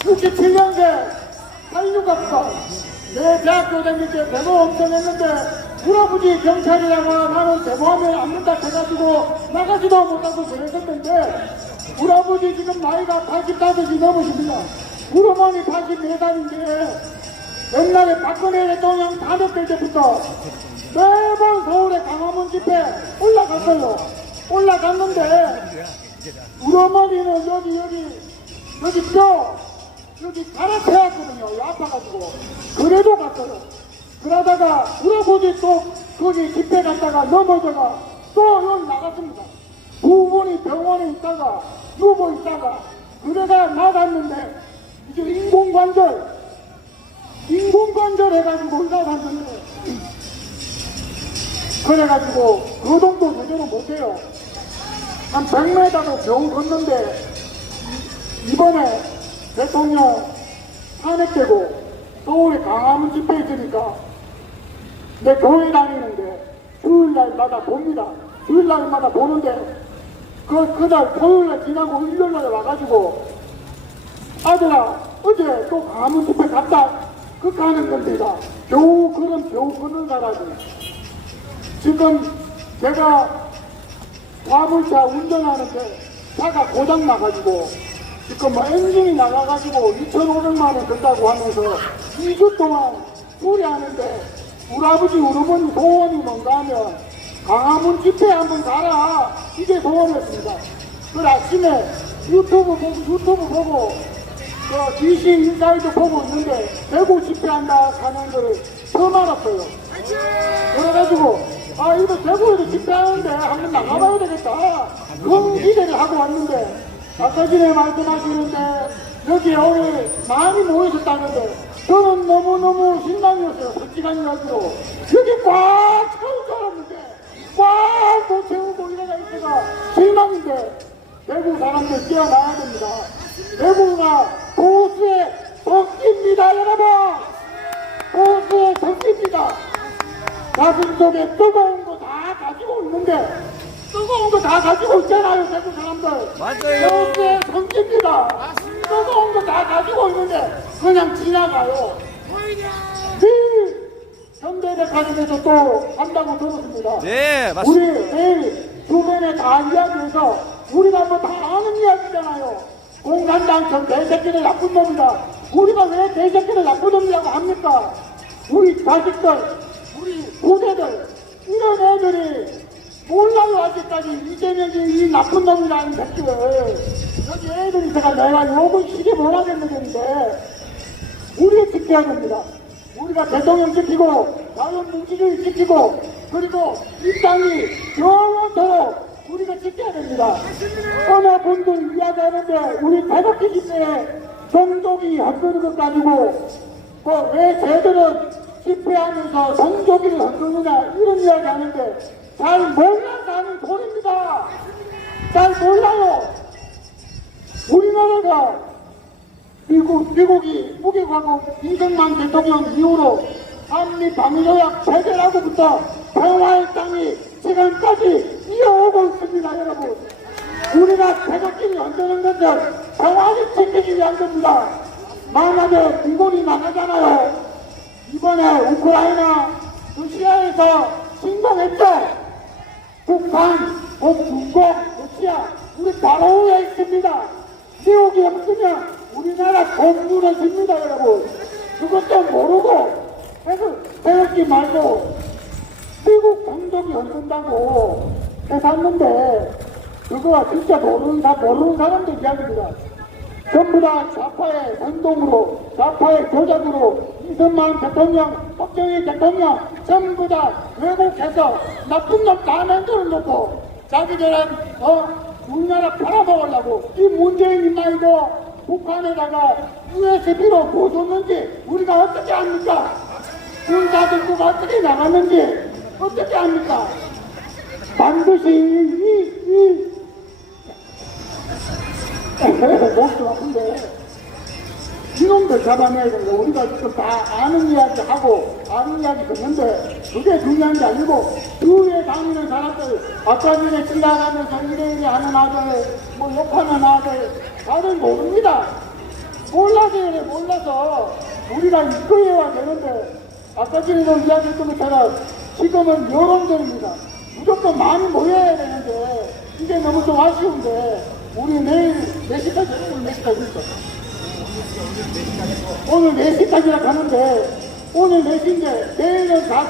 67년대 한류갑사. 내 대학교 다닐 때 데모 엄청 했는데 우리 아버지 경찰이라고 나는 데모하면 안 된다 해가지고 나가지도 못하고 그랬었는데 우리 아버지 지금 나이가 85이 넘으십니다. 우리 어머니 84살인데 옛날에 박근혜 대통령 탄핵될 때부터 매번 서울에 강화문 집회 올라갔어요. 올라갔는데 우리 어머니는 여기 여기 여기 뼈 여기 갈아채웠거든요 아파가지고 그래도 갔어요 그러다가 아버지 또 거기 집회 갔다가 넘어져가 또 여기 나갔습니다 두 분이 병원에 있다가 누워 있다가 그러다 나갔는데 이제 인공관절 인공관절 해가지고 나갔는데 그래가지고 거동도 제대로 못해요 한 100m도 병 걷는데 이번에 대통령 탄핵 되고 서울에 강화문 집회 있으니까 내 교회 다니는데 주일날마다 봅니다. 주일날마다 보는데 그, 그날 토요일날 지나고 일요일날 와가지고 아들아 어제 또 강화문 집회 갔다 그 가는 겁니다. 겨우 그런 겨우 그런 사람이 지금 제가 화물차 운전하는데 차가 고장 나가지고 지금 뭐 엔진이 나가가지고 2,500만 원 든다고 하면서 2주 동안 수리하는데 우리 아버지 우리 어머니 소원이 뭔가 하면 강화문 집회 한번 가라 이게 소원이었습니다. 그 아침에 유튜브 보고 유튜브 보고 그 DC 인사이드 보고 있는데 대구 집회한다 하는 거를 처음 알았어요. 그래가지고 아 이거 대구에도 집회하는데 한번 나가봐야 되겠다 그런 기대를 하고 왔는데 아까 전에 말씀하시는데 여기 오늘 많이 모이셨다는데 저는 너무너무 신랑이었어요 솔직한가지고. 여기 꽉 채울 줄 알았는데 꽉못 채우고 이래가 있어가 실망인데 대구 사람들 뛰어나야 됩니다. 대구가 도수의 덕기입니다 여러분. 도수의 덕기입니다. 가슴 속에 뜨거운 거 다 가지고 있는데 뜨거운 거 다 가지고 있잖아요 대구 사람들 맞아요. 여기에 성기입니다 뜨거운 거 다 가지고 있는데 그냥 지나가요 내일 현대백화점에서 또 한다고 들었습니다 네, 우리 맞습니다. 내일 주변에 다 이야기해서 우리가 뭐 다 아는 이야기잖아요. 공산당 저 개새끼들 나쁜 놈이다. 우리가 왜 개새끼들 나쁜 놈이라고 합니까? 우리 자식들, 우리 부대들 이런 애들이 몰라요 아직까지 이재명이 이 나쁜 놈이라는 새끼를 여기 애들이 제가 내가 욕을 시게 못하겠는데 우리가 지켜야 됩니다. 우리가 대통령 지키고 자유민주주의 지키고 그리고 이 땅이 영원토록 우리가 지켜야 됩니다. 어느 분들 이야기하는데 우리 대덕기 집회에 성족이 흔드는 것 가지고 뭐왜 쟤들은 집회하면서 성조기를 흔드느냐 이런 이야기 하는데 잘 몰라서 소리입니다. 잘 몰라요. 우리나라가 미국, 미국이 무기하고 이승만 대통령 이후로 한미 방위조약 체결하고부터 평화의 땅이 지금까지 이어오고 있습니다, 여러분. 우리가 태극기를 흔드는 것은 평화를 지키기 위한 겁니다. 만약에 미국이 나가잖아요. 이번에 우크라이나, 러시아에서 침공했죠. 북한, 뭐 중국, 러시아, 우리 바로 위에 있습니다. 미국이 없으면 우리나라 돈 무너집니다, 여러분. 그것도 모르고, 배웠지 말고, 미국 공동이 흔든다고 해봤는데, 그거 진짜 모르는, 다 모르는 사람들 이야기입니다. 전부 다 좌파의 행동으로, 좌파의 조작으로, 이승만 대통령, 박정희 대통령, 전부 다 왜곡해서 나쁜 놈 다 만들어 놓고, 자기들은, 어, 우리나라 팔아먹으려고, 이 문재인 인마이도 북한에다가 USB로 보줬는지, 우리가 어떻게 합니까? 군사정부가 어떻게 나갔는지, 어떻게 합니까? 반드시 이, 이, 목도 아픈데 이놈들 잡아내야 된다. 우리가 지금 다 아는 이야기 하고 아는 이야기 듣는데 그게 중요한 게 아니고 주위에 다니는 사람들 아까 전에 지나가면서 이래 이래 하는 아들 뭐 욕하는 아들 다들 모릅니다. 몰라서 게 몰라서 우리가 이끌어야 되는데 아까 전에 이야기했던 것처럼 지금은 여론전입니다. 무조건 많이 모여야 되는데 이게 너무 좀 아쉬운데 우리 내일 4시까지 오늘 4시까지 있어. 오늘 4시까지나 가는데 오늘 4시인데 내일은 4시